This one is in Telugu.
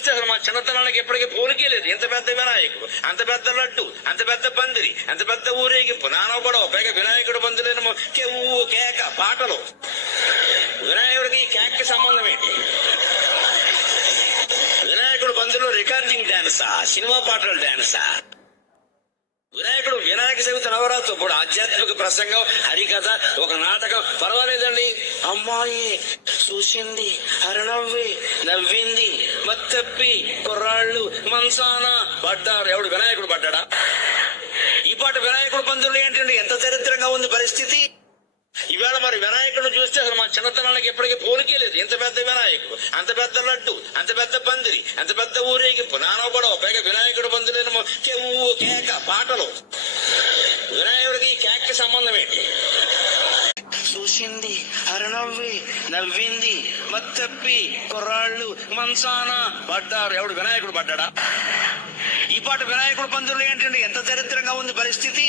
చూస్తే అసలు మా చిన్నతనానికి ఎప్పటికీ పోలికే లేదు. ఇంత పెద్ద వినాయకుడు, అంత పెద్ద లడ్డు, అంత పెద్ద పందిరి, అంత పెద్ద ఊరేగింపు, నానో గొడవ, పైగా వినాయకుడు పందిరేమో కేవు కేక పాటలు. వినాయకుడికి కేకకి సంబంధం ఏంటి? వినాయకుడు పందిరిలో రికార్డింగ్ డాన్సా, సినిమా పాటల డాన్సా? వినాయకుడు వినాయక చవితి నవరాత్రి ఇప్పుడు ఆధ్యాత్మిక ప్రసంగం, హరికథ, ఒక నాటకం పర్వాలేదండి. అమ్మాయి చూసింది, హరినవ్వి నవ్వింది, మత్తప్పి కుర్రాళ్ళు మంచాన పడ్డారు. ఎవడు వినాయకుడు పడ్డా? ఈ పాట వినాయకుడు పందిరిలో ఏంటండి ఎంత దరిద్రంగా ఉంది పరిస్థితి. ఈవేళ మరి వినాయకుడిని చూస్తే అసలు మా చిన్నతనానికి ఎప్పటికీ పోలికే లేదు. ఇంత పెద్ద వినాయకుడు, అంత పెద్ద లడ్డు, అంత పెద్ద పందిరి, అంత పెద్ద ఊరేగింపు, నానో గొడవ, పైగా వినాయకుడు పందిరేమో కేవు కేక పాటలు. వినాయకుడికి కేకకి సంబంధం ఏంటి? చూసింది, హరినవ్వి నవ్వింది, మత్తప్పి కుర్రాళ్ళు మంచాన పడ్డారు. ఎవడు వినాయకుడు పడ్డా? ఈ పాట వినాయకుడు పందిరిలో ఏంటండి ఎంత దరిద్రంగా ఉంది పరిస్థితి.